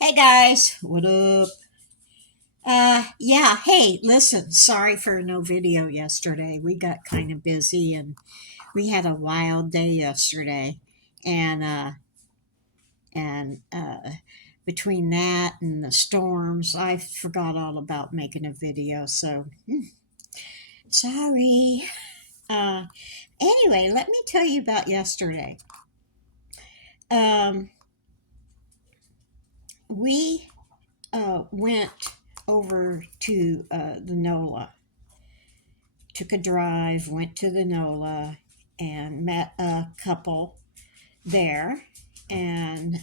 Hey guys, what up? Yeah, hey, listen, sorry for no video yesterday. We got kind of busy and we had a wild day yesterday. And, uh, and between that and the storms, I forgot all about making a video. So, sorry. Uh, anyway, let me tell you about yesterday. Um, we went over to the NOLA, took a drive, went to the NOLA, and met a couple there, and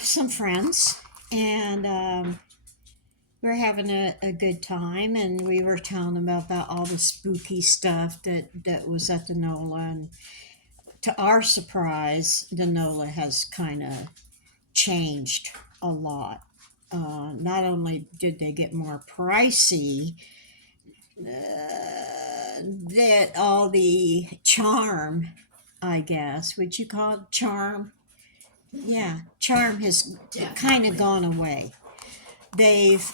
some friends, and we were having a good time, and we were telling them about all the spooky stuff that was at the NOLA. And to our surprise, the NOLA has kind of changed a lot. Not only did they get more pricey, that all the charm, I guess, would you call it charm? Yeah, charm has kind of gone away. They've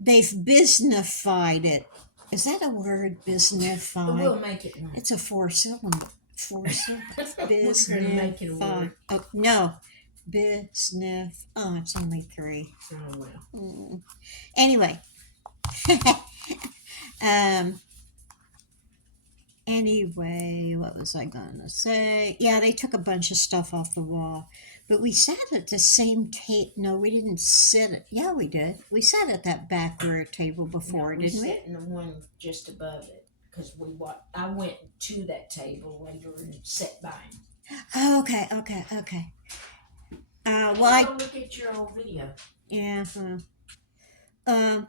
they've businessified it. Is that a word? Businessified. Make it one. It's a four-syllable. Four-syllable. We're gonna make it a word. Oh no, business. Oh, it's only three. Oh well. Anyway, um, anyway, what was I going to say? Yeah, they took a bunch of stuff off the wall, but we sat at the same table. No, we didn't sit at. Yeah, we did. We sat at that back rear table before, No, didn't we? sat in the one just above it because I went to that table later and sat by him. Oh, okay. Well, Go look at your old video. yeah. Um.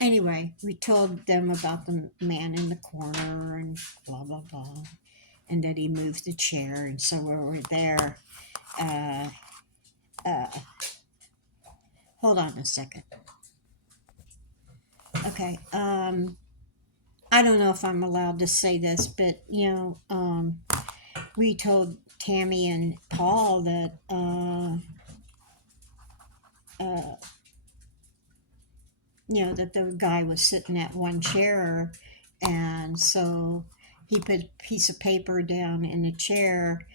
Anyway, we told them about the man in the corner and blah blah blah, and that he moved the chair, and so we were there. Uh, uh, Hold on a second. Okay. I don't know if I'm allowed to say this, but we told Tammy and Paul that uh, that the guy was sitting at one chair, and so he put a piece of paper down in the chair,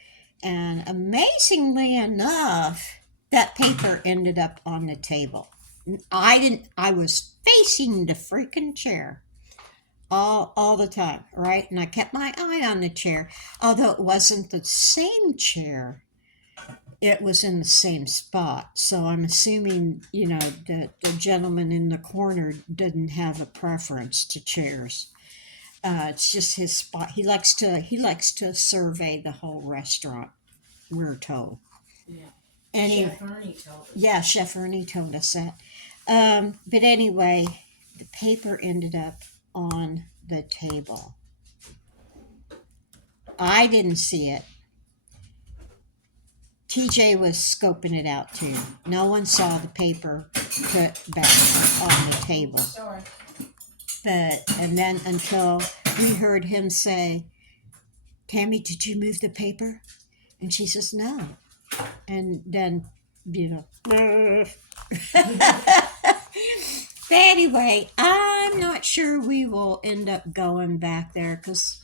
and amazingly enough, that paper ended up on the table. I didn't. I was facing the freaking chair all the time, right? And I kept my eye on the chair, although it wasn't the same chair. It was in the same spot. So I'm assuming, that the gentleman in the corner didn't have a preference to chairs. It's just his spot. He likes to survey the whole restaurant. We're told. Yeah. Anyway, Chef Ernie told us. yeah, Chef Ernie told us that. But anyway, the paper ended up on the table. I didn't see it. TJ was scoping it out too. No one saw the paper put back on the table. Sorry. And then until we heard him say, "Tammy, did you move the paper?" And she says, "No." And then, but anyway, I'm not sure we will end up going back there because,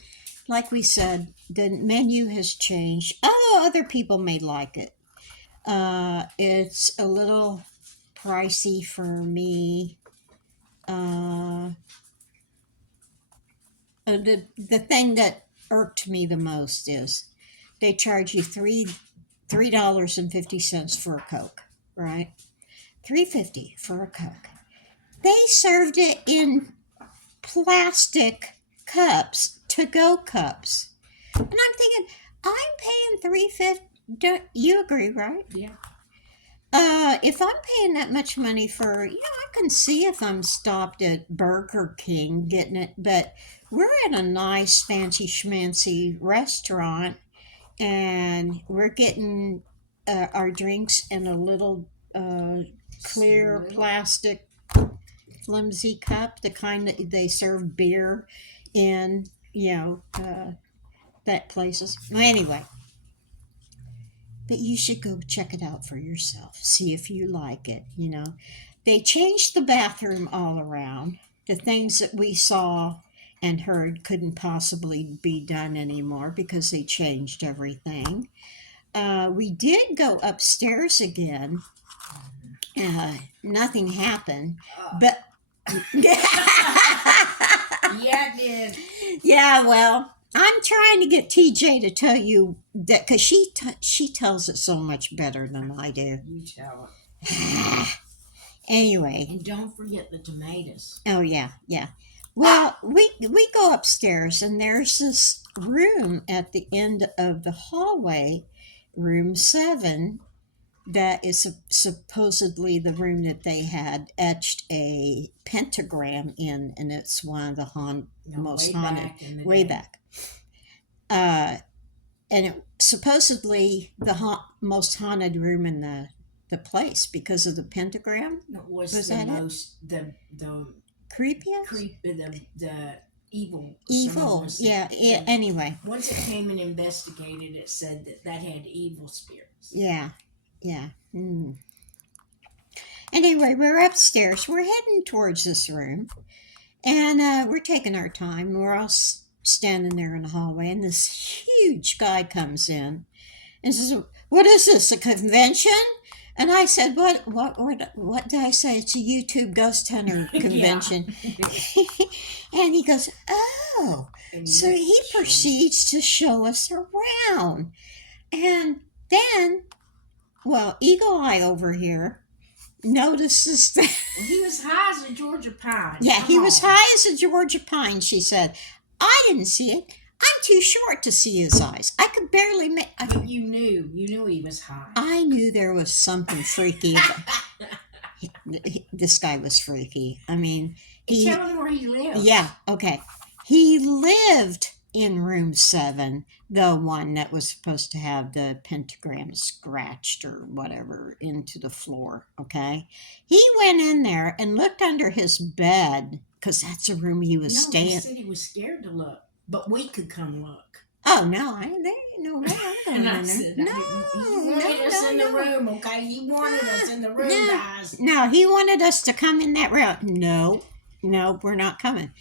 like we said, the menu has changed. Oh, other people may like it. It's a little pricey for me. The thing that irked me the most is they charge you $3.50 for a Coke, right? $3.50 for a Coke. They served it in plastic cups, to go cups. And I'm thinking, I'm paying $3.50. You agree, right? Yeah. If I'm paying that much money for, I can see if I'm stopped at Burger King getting it, but we're in a nice, fancy schmancy restaurant, and we're getting our drinks in a little clear plastic flimsy cup, the kind that they serve beer in, that places. Well, anyway, but you should go check it out for yourself. See if you like it. They changed the bathroom all around. The things that we saw and heard couldn't possibly be done anymore because they changed everything. We did go upstairs again. Nothing happened, but Yeah, it did. yeah, well, I'm trying to get TJ to tell you that because she tells it so much better than I do. You tell it. Anyway, And don't forget the tomatoes. oh yeah, yeah. Well, we go upstairs and there's this room at the end of the hallway, room 7, that is supposedly the room that they had etched a pentagram in, and it's one of the most way haunted back in the way day. back. And it supposedly the most haunted room in the place because of the pentagram. Was Was the that it? most the Creepiest? creep the evil. Evil. Yeah. Anyway. Once it came and investigated, it said that had evil spirits. Yeah. Yeah. Anyway, we're upstairs. We're heading towards this room, and we're taking our time. We're all standing there in the hallway, and this huge guy comes in and says, "What is this? A convention?" And I said, "What did I say? It's a YouTube ghost hunter convention." And he goes, "Oh." So he proceeds to show us around. And then, well, Eagle Eye over here notices that. He was high as a Georgia pine. Yeah, he was high as a Georgia pine, she said. I didn't see it. I'm too short to see his eyes. I could barely make. But you knew he was high. I knew there was something freaky. This guy was freaky. I mean, tell him where he lived. Yeah, okay. He lived in room 7, the one that was supposed to have the pentagram scratched or whatever into the floor, okay? He went in there and looked under his bed because that's the room he was staying. He said he was scared to look, but we could come look. Oh, no, there ain't no way I'm going in there. He wanted us in the room, okay? He wanted us in the room, guys. No, he wanted us to come in that room. No, we're not coming.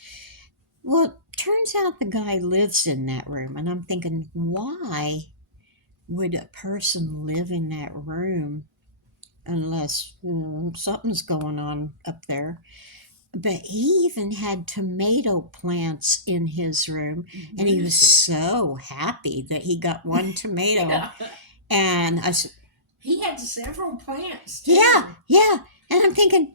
Well, turns out the guy lives in that room, and I'm thinking, why would a person live in that room unless something's going on up there? But he even had tomato plants in his room, and he was so happy that he got one tomato. Yeah. And I said, he had several plants too. Yeah. And I'm thinking,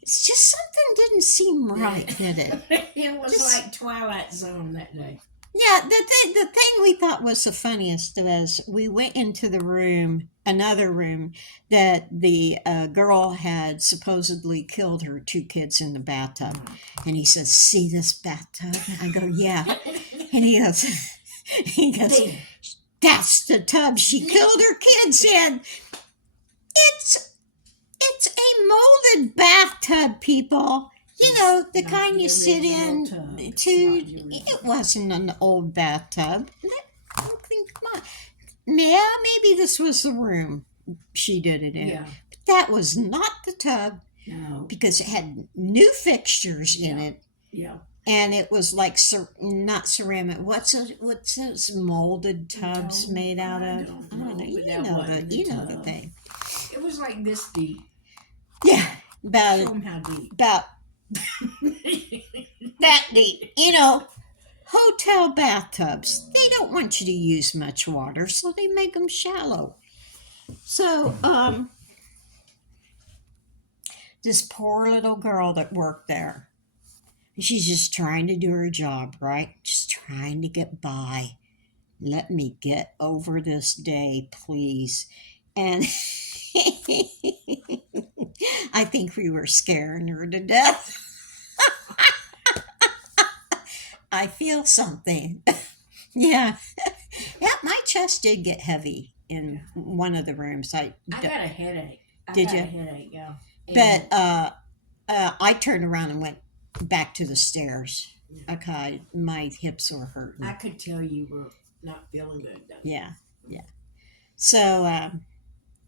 it's just something didn't seem right, did it? It was like Twilight Zone that day. Yeah, the thing we thought was the funniest was we went into the room, another room, that the girl had supposedly killed her 2 kids in the bathtub. And he says, "See this bathtub?" I go, "Yeah." And he goes, "That's the tub she killed her kids in." It's a molded bathtub, people. You know, the kind you sit in. It wasn't an old bathtub. Come on. Yeah, maybe this was the room she did it in. Yeah. But that was not the tub. No. Because it had new fixtures in it. Yeah. And it was like not ceramic. What's those molded tubs made out of? I don't know. You know the thing. It was like this deep. Yeah, about Show 'em how deep. About that deep. You know, hotel bathtubs. They don't want you to use much water, so they make them shallow. So, this poor little girl that worked there, she's just trying to do her job, right? Just trying to get by. Let me get over this day, please. And I think we were scaring her to death. I feel something. Yeah. Yeah, my chest did get heavy in one of the rooms. I got a headache. Did you? A headache, yeah. But I turned around and went back to the stairs. Okay, my hips were hurting. I could tell you were not feeling good, though. Yeah. So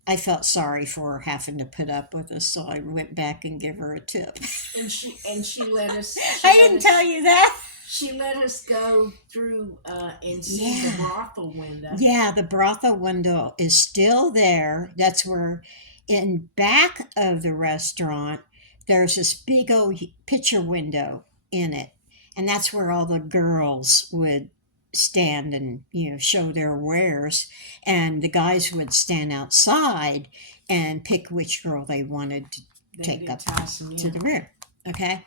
I felt sorry for her having to put up with us, so I went back and give her a tip. And she let us. I didn't tell you that. She let us go through and see Yeah. the brothel window. Yeah, the brothel window is still there. That's where, in back of the restaurant, there's this big old picture window in it, and that's where all the girls would stand and show their wares, and the guys would stand outside and pick which girl they wanted to take up to the room. Okay,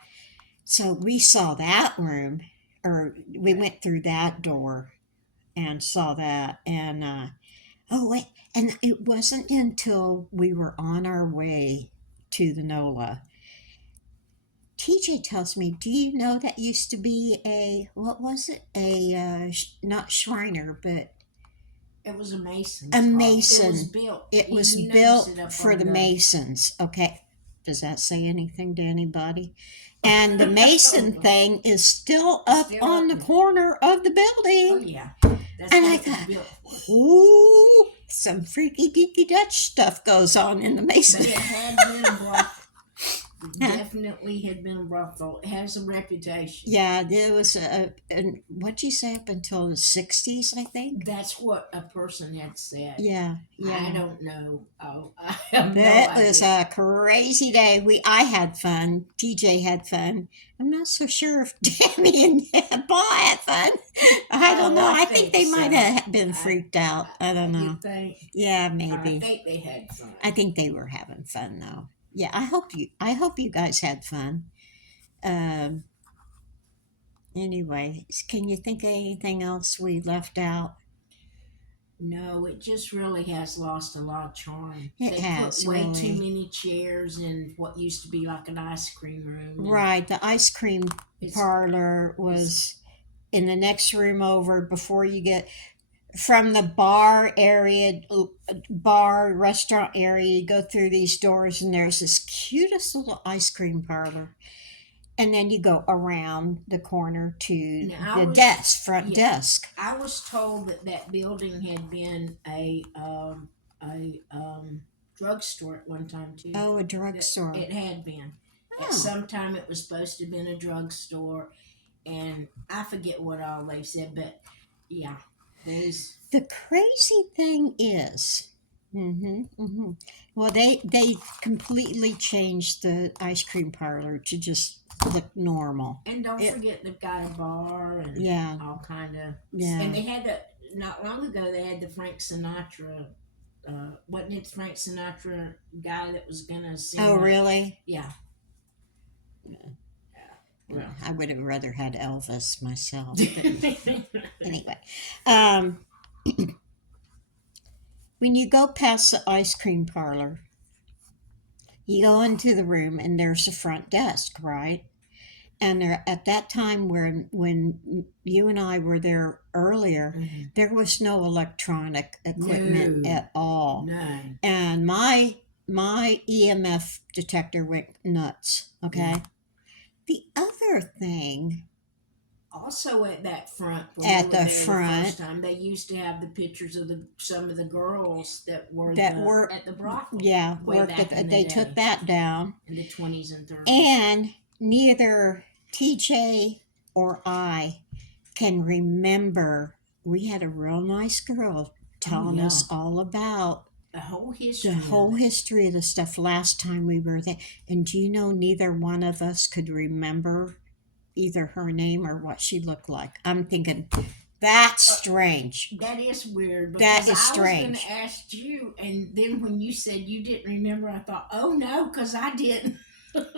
so we saw that room, or we went through that door and saw that. And oh wait, and it wasn't until we were on our way to the Nola, TJ tells me, do you know that used to be a, what was it, a not Shriner, but It was a mason. a mason. It was built. It was built for the Masons. Okay, does that say anything to anybody? And the Mason thing is still up on the corner of the building. Oh yeah. That's and I thought, ooh, some freaky deaky Dutch stuff goes on in the Mason. But it had been a brothel. Definitely had been a brothel. It has a reputation. Yeah, there was what'd you say, up until the 60s, I think? That's what a person had said. Yeah. I don't know. Oh, I have that was a crazy day. I had fun. TJ had fun. I'm not so sure if Tammy and Paul had fun. I don't know. I think they might have been freaked out. I don't know. You think? Yeah, maybe. I think they had fun. I think they were having fun though. Yeah, I hope you guys had fun. Anyway, can you think of anything else we left out? No, it just really has lost a lot of charm. They has, put way really. too many chairs in what used to be like an ice cream room. Right, the ice cream parlor was in the next room over before you get from the bar restaurant area. You go through these doors and there's this cutest little ice cream parlor, and then you go around the corner to the front desk. I was told that building had been a drugstore at one time too. Oh, a drugstore. It had been. At some time it was supposed to have been a drugstore, and I forget what all they said, but yeah. The crazy thing is, well, they completely changed the ice cream parlor to just look normal. And don't forget they've got a bar and all kind of And they had not long ago they had the Frank Sinatra. Wasn't it Frank Sinatra guy that was gonna sing? Oh, really? Yeah. Well, I would have rather had Elvis myself. Anyway, when you go past the ice cream parlor, you go into the room and there's a front desk, right? And there, at that time when you and I were there earlier, there was no electronic equipment at all. No. And my EMF detector went nuts. Okay. Yeah. The other thing, also at that front, the first time, they used to have the pictures of some of the girls that were at the brothel. Yeah, they took that down in the 20s and 30s. And neither TJ or I can remember. We had a real nice girl telling us all about the whole history. History of the stuff last time we were there. And do you know, neither one of us could remember either her name or what she looked like. I'm thinking, that's strange. That is weird. That is strange. I was going to ask you, and then when you said you didn't remember, I thought, oh no, because I didn't.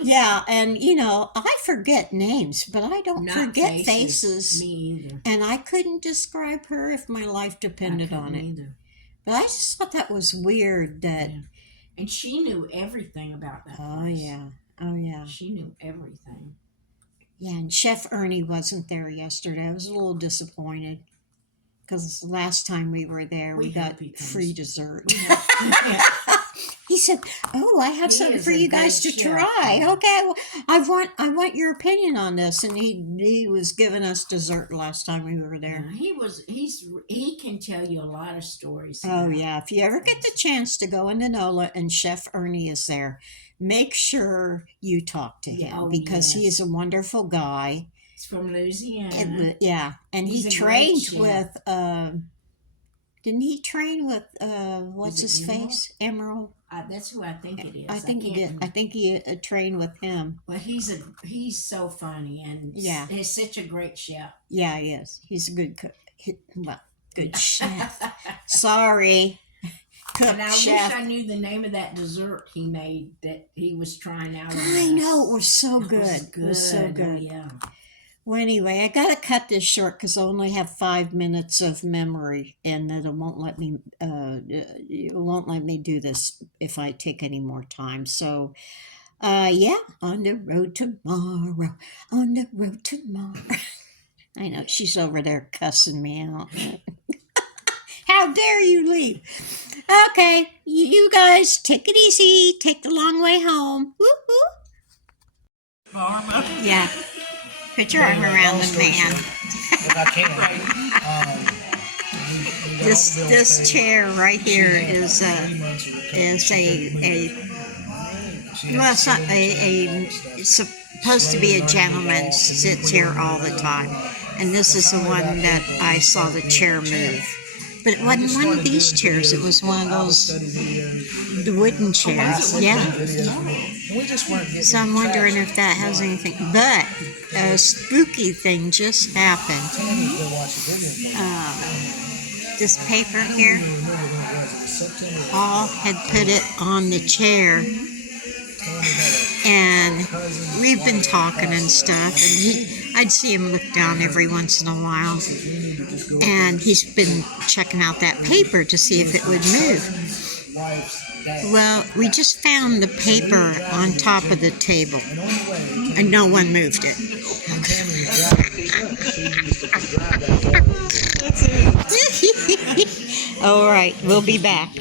Yeah, and I forget names, but I don't forget faces. Me either. And I couldn't describe her if my life depended on it. Either. But I just thought that was weird that. Yeah. And she knew everything about that place. Oh yeah. She knew everything. Yeah, and Chef Ernie wasn't there yesterday. I was a little disappointed because last time we were there, we got free dessert. he said, "Oh, I have something for you guys to try." Okay, well, I want your opinion on this. And he was giving us dessert last time we were there. He can tell you a lot of stories. Oh yeah, if you ever get the chance to go into Nola and Chef Ernie is there, make sure you talk to him because he is a wonderful guy. He's from Louisiana. And he trained with. Didn't he train with what's his face? Emerald. That's who I think it is. I think he did. I think he trained with him. But he's so funny and he's such a great chef. Yeah, he is. He's a good cook. Good chef. Sorry. And I wish I knew the name of that dessert he made that he was trying out. I know, it was so good. It was so good. Yeah. Well, anyway, I gotta cut this short because I only have 5 minutes of memory, and that it won't let me. It won't let me do this if I take any more time. So, on the road tomorrow. On the road tomorrow. I know she's over there cussing me out. How dare you leave? Okay, you guys take it easy. Take the long way home. Woo-hoo. Yeah. Put your arm around the man. This chair right here is well, it's not it's supposed to be a gentleman sits here all the time, and this is the one that I saw the chair move. But it wasn't one of these chairs. It was one of those wooden chairs. Yeah. So I'm wondering if that has anything. But a spooky thing just happened. This paper here, Paul had put it on the chair. And we've been talking and stuff. And I'd see him look down every once in a while. And he's been checking out that paper to see if it would move. Well, we just found the paper on top of the table, and no one moved it. All right, we'll be back.